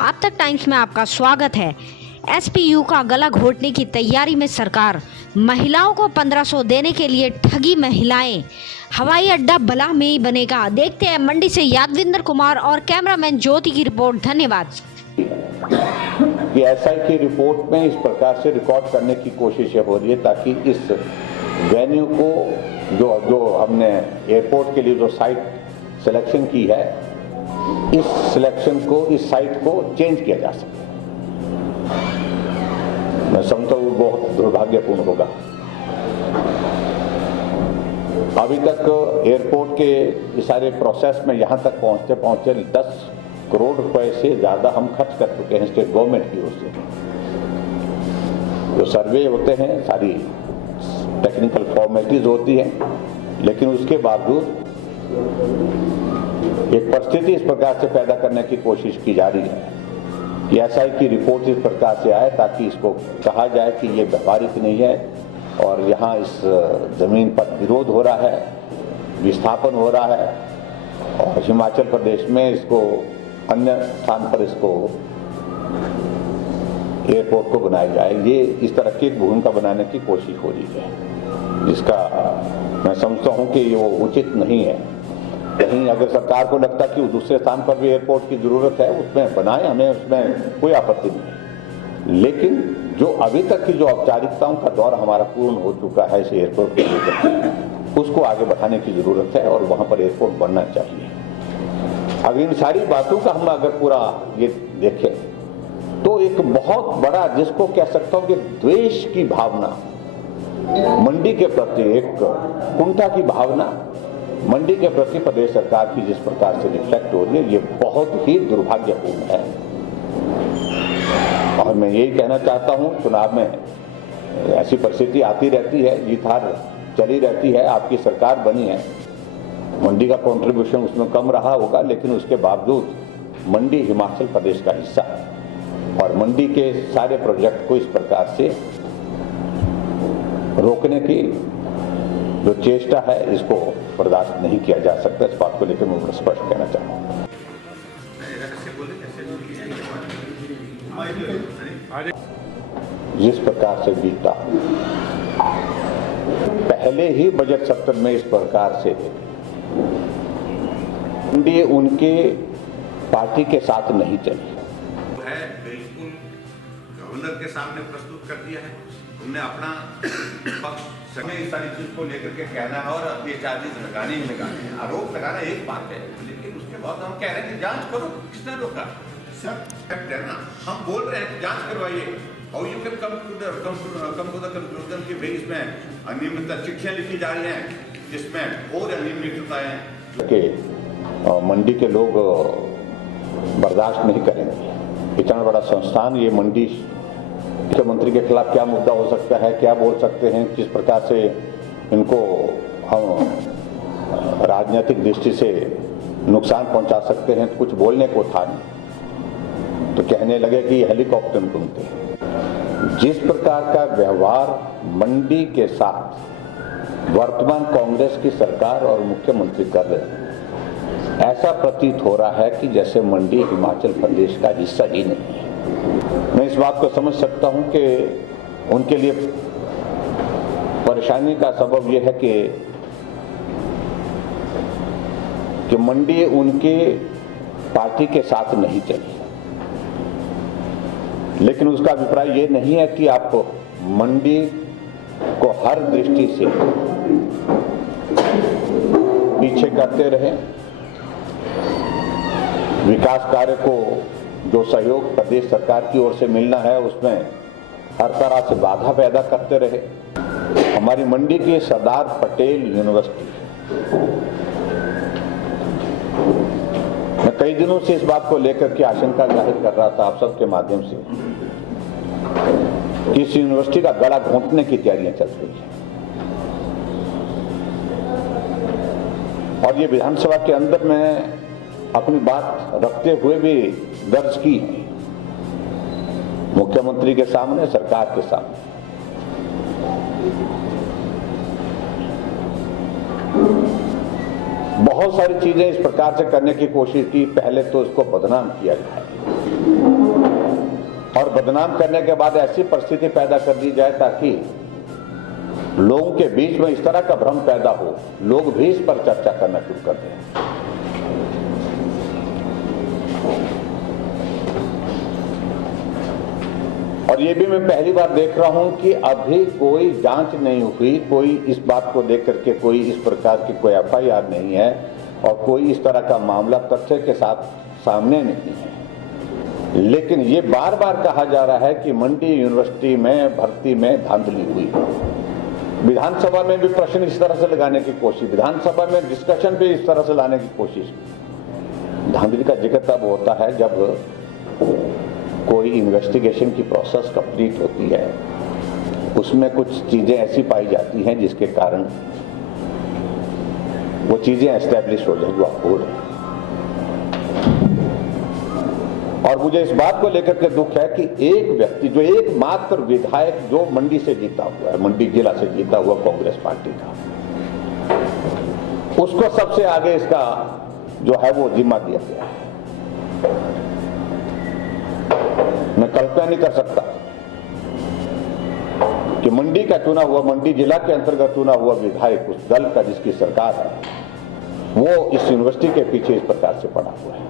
आप तक टाइम्स में आपका स्वागत है। एसपीयू का गला घोटने की तैयारी में सरकार, महिलाओं को 1500 देने के लिए ठगी महिलाएं, हवाई अड्डा बलाह में ही बनेगा। देखते हैं मंडी से यादविंदर कुमार और कैमरामैन ज्योति की रिपोर्ट। धन्यवाद। कि एसआई की रिपोर्ट में इस प्रकार से रिकॉर्ड करने की कोशिश हो रही है ताकि इस वेन्यू को जो हमने एयरपोर्ट के लिए जो साइट सिलेक्शन की है, इस सिलेक्शन को, इस साइट को चेंज किया जा सके। मैं समझता हूँ बहुत दुर्भाग्यपूर्ण होगा। अभी तक एयरपोर्ट के इस सारे प्रोसेस में यहाँ तक पहुँचते 10 करोड़ रुपए से ज़्यादा हम खर्च कर चुके हैं स्टेट गवर्नमेंट की ओर से। जो सर्वे होते हैं, सारी टेक्निकल फॉर्मेलिटीज होती हैं, लेकिन उसके बावजूद एक परिस्थिति इस प्रकार से पैदा करने की कोशिश की जा रही है कि एसआई की रिपोर्ट इस प्रकार से आए ताकि इसको कहा जाए कि ये व्यवहारिक नहीं है और यहाँ इस जमीन पर विरोध हो रहा है, विस्थापन हो रहा है और हिमाचल प्रदेश में इसको अन्य स्थान पर इसको एयरपोर्ट को बनाया जाए। ये इस तरह की भूमिका बनाने की कोशिश हो रही है, जिसका मैं समझता हूँ कि वो उचित नहीं है। कहीं अगर सरकार को लगता कि दूसरे स्थान पर भी एयरपोर्ट की जरूरत है, उसमें बनाए, हमें उसमें कोई आपत्ति नहीं। लेकिन जो अभी तक की जो औपचारिकताओं का दौर हमारा पूर्ण हो चुका है इस एयरपोर्ट के लेकर, उसको आगे बढ़ाने की जरूरत है और वहां पर एयरपोर्ट बनना चाहिए। अगर इन सारी बातों का हम अगर पूरा ये देखें तो एक बहुत बड़ा, जिसको कह सकता हूं कि द्वेष की भावना मंडी के प्रति, एक कुंठा की भावना मंडी के प्रति प्रदेश सरकार की जिस प्रकार से रिफ्लेक्ट हो रही है, ये बहुत ही दुर्भाग्यपूर्ण है। और मैं यही कहना चाहता हूं, चुनाव में ऐसी परिस्थिति आती रहती है, जीत हार चली रहती है। आपकी सरकार बनी है, मंडी का कंट्रीब्यूशन उसमें कम रहा होगा, लेकिन उसके बावजूद मंडी हिमाचल प्रदेश का हिस्सा है और मंडी के सारे प्रोजेक्ट को इस प्रकार से रोकने की जो चेष्टा है, इसको बर्दाश्त नहीं किया जा सकता। इस बात को लेकर मैं स्पष्ट कहना चाहता हूँ। जिस प्रकार से बीता, पहले ही बजट सत्र में इस प्रकार से मंडी उनके पार्टी के साथ नहीं चली है, बिल्कुल गवर्नर के सामने प्रस्तुत कर दिया है। हमने अपना पक्ष इस सारी चीज को लेकर के कहना है और ये चार्जेस लगाने ही लगाने हैं। आरोप लगाना एक बात है, लेकिन उसके बाद हम कह रहे हैं कि जांच करो। किसने रोका? सब हम बोल रहे हैं कि जांच करवाइए और you can come to the conclusion कि भाई इसमें अनियमितता, चिट्ठियां लिखी जा रही हैं जिसमें और अनियमितता है कि मंडी के लोग बर्दाश्त नहीं करेंगे। इतना बड़ा संस्थान, ये मंडी, मुख्यमंत्री के खिलाफ क्या मुद्दा हो सकता है, क्या बोल सकते हैं, किस प्रकार से इनको हम राजनीतिक दृष्टि से नुकसान पहुंचा सकते हैं, कुछ बोलने को था नहीं। तो कहने लगे कि हेलीकॉप्टर में घूमते हैं। जिस प्रकार का व्यवहार मंडी के साथ वर्तमान कांग्रेस की सरकार और मुख्यमंत्री कर रहे हैं, ऐसा प्रतीत हो रहा है कि जैसे मंडी हिमाचल प्रदेश का हिस्सा ही नहीं है। मैं इस बात को समझ सकता हूं कि उनके लिए परेशानी का सबब यह है कि मंडी उनके पार्टी के साथ नहीं चली, लेकिन उसका अभिप्राय यह नहीं है कि आप मंडी को हर दृष्टि से पीछे करते रहे। विकास कार्य को जो सहयोग प्रदेश सरकार की ओर से मिलना है, उसमें हर तरह से बाधा पैदा करते रहे। हमारी मंडी की सरदार पटेल यूनिवर्सिटी, मैं कई दिनों से इस बात को लेकर के आशंका जाहिर कर रहा था आप सबके माध्यम से कि इस यूनिवर्सिटी का गला घोंटने की तैयारियां चल रही है और ये विधानसभा के अंदर में अपनी बात रखते हुए भी दर्ज की है, मुख्यमंत्री के सामने, सरकार के सामने। बहुत सारी चीजें इस प्रकार से करने की कोशिश की। पहले तो इसको बदनाम किया जाए, और बदनाम करने के बाद ऐसी परिस्थिति पैदा कर दी जाए ताकि लोगों के बीच में इस तरह का भ्रम पैदा हो, लोग भी इस पर चर्चा करना शुरू कर दें। और ये भी मैं पहली बार देख रहा हूं कि अभी कोई जांच नहीं हुई, कोई इस बात को लेकर के कोई इस प्रकार की कोई एफआईआर नहीं है और कोई इस तरह का मामला तथ्य के साथ सामने नहीं है। लेकिन ये बार बार कहा जा रहा है कि मंडी यूनिवर्सिटी में भर्ती में धांधली हुई। विधानसभा में भी प्रश्न इस तरह से लगाने की कोशिश, विधानसभा में डिस्कशन भी इस तरह से लाने की कोशिश। धांधली का जिक्र तब होता है जब कोई इन्वेस्टिगेशन की प्रोसेस कंप्लीट होती है, उसमें कुछ चीजें ऐसी पाई जाती हैं जिसके कारण वो चीजें एस्टैब्लिश हो जाए जो आप बोल रहे हैं। और मुझे इस बात को लेकर के दुख है कि एक व्यक्ति जो एकमात्र विधायक जो मंडी से जीता हुआ है, मंडी जिला से जीता हुआ कांग्रेस पार्टी का, उसको सबसे आगे इसका जो है वो जिम्मा दिया गया है। मैं कल्पना नहीं कर सकता कि मंडी का चुना हुआ, मंडी जिला के अंतर्गत चुना हुआ विधायक उस दल का जिसकी सरकार है, वो इस यूनिवर्सिटी के पीछे इस प्रकार से पड़ा हुआ है।